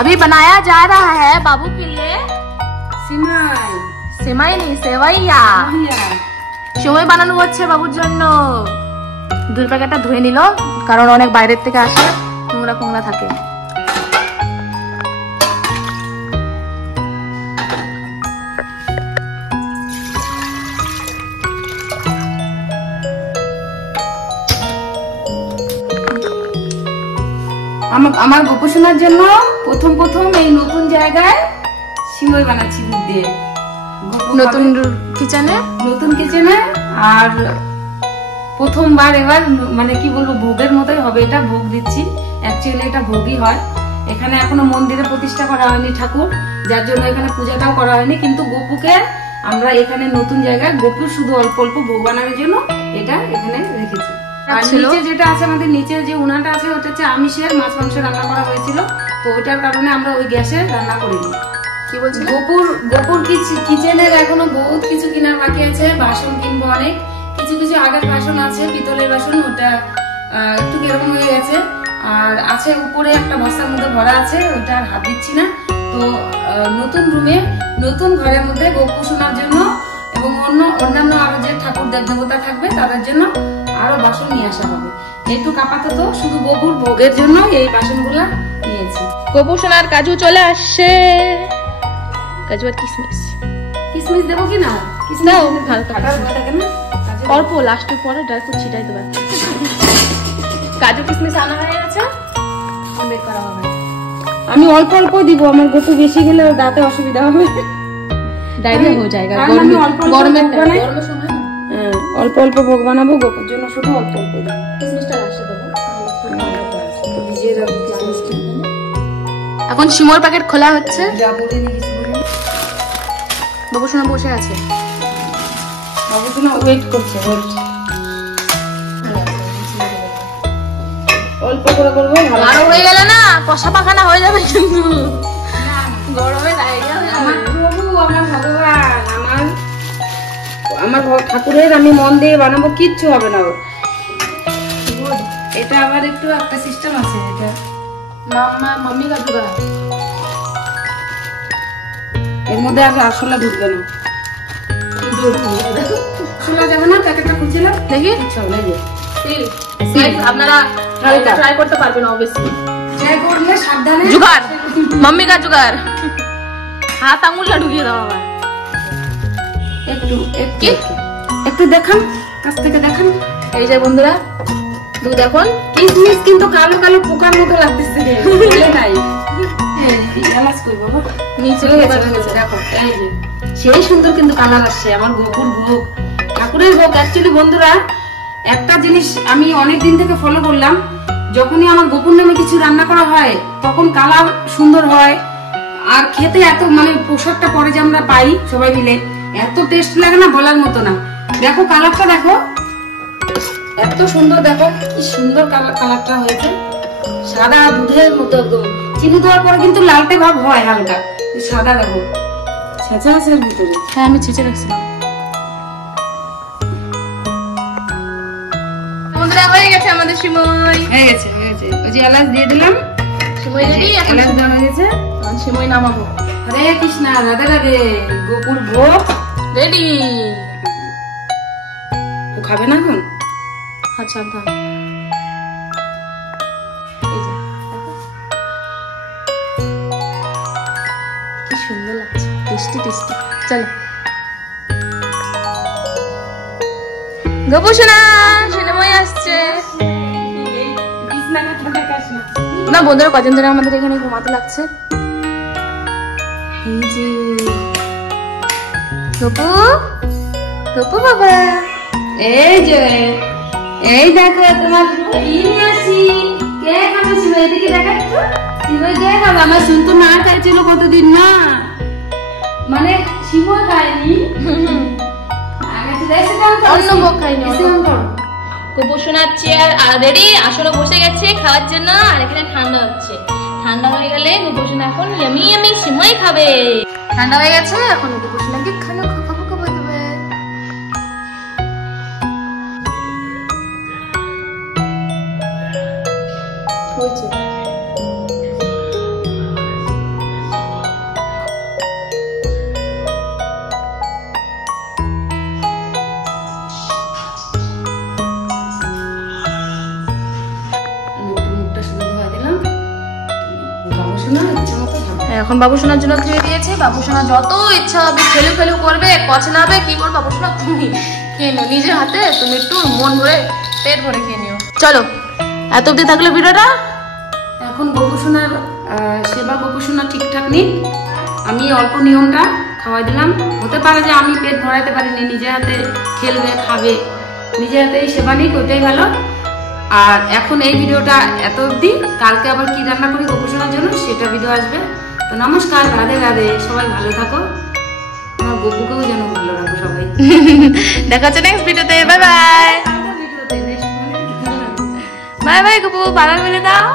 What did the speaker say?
अभी बनाया जा रहा है बाबू के लिए সিমাই। सेमाई नहीं सेवैया। সেমাই বানানো হচ্ছে বাবুর জন্য। 2 প্যাকেটটা ধুয়ে নিল, কারণ অনেক বাইরের থেকে আসে, নোংরা কোংরা থাকে। আমার গোপোষণার জন্য প্রথম এই নতুন জায়গায় সিমই বানাচ্ছি দুধ দিয়ে। নতুন কিচেনে আর প্রথমবার এবার মানে কি বলবো, ভোগের মতোই হবে। এটা ভোগ দিচ্ছি, অ্যাকচুয়ালি এটা ভোগই হয়। এখানে এখনো মন্দিরে প্রতিষ্ঠা করা হয়নি ঠাকুর, যার জন্য এখানে পূজাটাও করা হয়নি। কিন্তু গোপুকে আমরা এখানে নতুন জায়গায় গোপু শুধু অল্প অল্প ভোগ বানানোর জন্য এটা এখানে রেখেছি। আর নিচে যেটা আছে, আমাদের নিচে যে উনাটা আছে, ওটা হচ্ছে আমিষের মাছ মাংস রান্না করা হয়েছিল, তো ওইটার কারণে আমরা ওই গ্যাসে রান্না করিনি। কি বলছি, গোপুর কিচেনের এখনো বহুত কিছু কেনার বাকি আছে। বাসন কিনবো অনেক, কিছু আগের বাসন আছে, পিতলের বাসন, ওটা একটু কিরকম হয়ে গেছে। আর আছে উপরে একটা বস্তার মধ্যে ভরা আছে, ওইটা আর হাত দিচ্ছি না। তো নতুন রুমে নতুন ঘরের মধ্যে গোপু শোনার জন্য এবং অন্যান্য আরো যে ঠাকুর দেবতা থাকবে তাদের জন্য আরো বাসন নিয়ে আসা হবে। একটু আপাতত শুধু গোপুর ভোগের জন্য এই বাসনগুলা নিয়েছি। গোপু সোনার কাজু চলে আসছে। কাজু আর কিসমিস দেবো কি না? দাও, হালকা অল্প, লাস্টের পরে ড্রাই ফ্রুট ছিটাই দেবো। কাজু কিসমিস আনা হয়ে গেছে, বের করা হবে। আমি অল্প অল্প দিব, আমার গোপু বেশি গেলে দাঁতে অসুবিধা হবে, ডায়রিয়া হয়ে যায়। গরমের সময় অল্প অল্প ভোগ বানাবো গোপুর জন্য, শুধু অল্প অল্প দিব। কিসমিসটা লাস্টে দেবো, ভিজিয়ে দেবো কিসমিসটা। এখন সিমোর প্যাকেট খোলা হচ্ছে। যা বলিনি কিছু বলিনি। বাবু সোনা বসে আছে, বাবু সোনা ওয়েট করছে। অল্প করে করবো, আরো হয়ে গেলে না কষা পাখানা হয়ে যাবে, কিন্তু গরমে ডায়রিয়া হয়ে যাবে। প্রভু, আমার ভগবান, আমার ঠাকুরের আমি মন দিয়ে বানাবো, কিচ্ছু হবে না ওর। এটা আবার একটু একটা সিস্টেম আছে, এটা মাম্মি কা জুগার। এর মধ্যে আর আসলে ঢুকবে না, আসলে যাবে না। প্যাকেটটা খুলছিলাম, দেখি আপনারা ট্রাই করতে পারবেন, অবশ্যই ট্রাই করলে সাবধানে। জুগার, মাম্মি কা জুগার। হাত আঙুলটা ঢুকিয়ে দাও আবার। একটু দেখান, কাছ থেকে দেখান। এই যে বন্ধুরা, দুধ এখন কিসমিস কিন্তু কালো কালো পোকার মতো লাগতেছে। নাই সেই সুন্দর কিন্তু কালার আসছে। আমার গোপুর ভোগ, ঠাকুরের ভোগ। অ্যাকচুয়ালি বন্ধুরা, একটা জিনিস আমি অনেকদিন থেকে ফলো করলাম, যখনই আমার গোপুর নামে কিছু রান্না করা হয় তখন কালার সুন্দর হয়, আর খেতে এত মানে পোশাকটা পরে যে আমরা পাই সবাই মিলে, এত টেস্ট লাগে না, বলার মতো না। দেখো কালারটা, দেখো এত সুন্দর, দেখো কি সুন্দর কালারটা হয়েছে, সাদা দুধের মতো একদম। চিনি দেওয়ার পরে কিন্তু লালটে ভাব হয় হালকা, সাদা দেখো ছেঁচা আছে এর ভিতরে। হ্যাঁ, আমি ছেঁচে রাখছিলাম। বন্ধুরা, হয়ে গেছে আমাদের সিমই। হয়ে গেছে। ওই যে এলাচ দিয়ে দিলাম, সিমই রেডি। এলাচ দেওয়া হয়ে গেছে, সিমই নামাবো। হরে কৃষ্ণ, রাধে রাধে। গোপুর ভোগ রেডি। ও খাবে না এখন? আচ্ছা, কি সুন্দর লাগছে, টেস্টি। চলো গোপু সোনা, সিনেমায় আসছে না। বন্ধুরা, কদিন ধরে আমাদের এখানে ঘুমাতে লাগছে। এই যে গোপু বাবা, এই দেখো তোমার কে খাবে সিমই, এদিকে দেখা একটু। সিমই কে খাবে? আমার শুনতো না খাইছিল কতদিন না, মানে সিমই খায়নি, অন্য ভোগ খাইনি। গোপু সোনার চেয়ার রেডি, আসলে বসে গেছে খাওয়ার জন্য। আর এখানে ঠান্ডা হচ্ছে, ঠান্ডা হয়ে গেলে গোপু সোনা এখন ইয়ামি সিমই খাবে। ঠান্ডা হয়ে গেছে, এখন গোপু সোনাকে খাবো দেবে। শোনা ইচ্ছা মতো খাবে। এখন বাবু সোনার জন্য খেয়ে দিয়েছে। বাবু সোনা যত ইচ্ছা হবে খেলু খেলু করবে, পছনা হবে, কি করবে বাবু সোনা তুমি খেয়ে নিও নিজের হাতে, তুমি একটু মন ভরে পেট ভরে খেয়ে নিও। চলো এত অব্দি থাকলো ভিডিওটা। এখন গোপুসোনার সেবা গোপুসোনা ঠিকঠাক নেই, আমি অল্প নিয়মটা খাওয়াই দিলাম। হতে পারে যে আমি পেট ভরাইতে পারিনি, নিজের হাতে খেলবে খাবে, নিজের হাতে সেবা নিক, ওইটাই ভালো। আর এখন এই ভিডিওটা এত অবধি, কালকে আবার কি রান্না করি গোপুসোনার জন্য সেটা ভিডিও আসবে। তো নমস্কার, রাধে রাধে, সবাই ভালো থাকো, আমার গপুকেও যেন ভালো রাখো সবাই। দেখা হচ্ছে নেক্সট ভিডিওতে। Bye bye. Bye bye Gopu, বাবা মিলে দাও।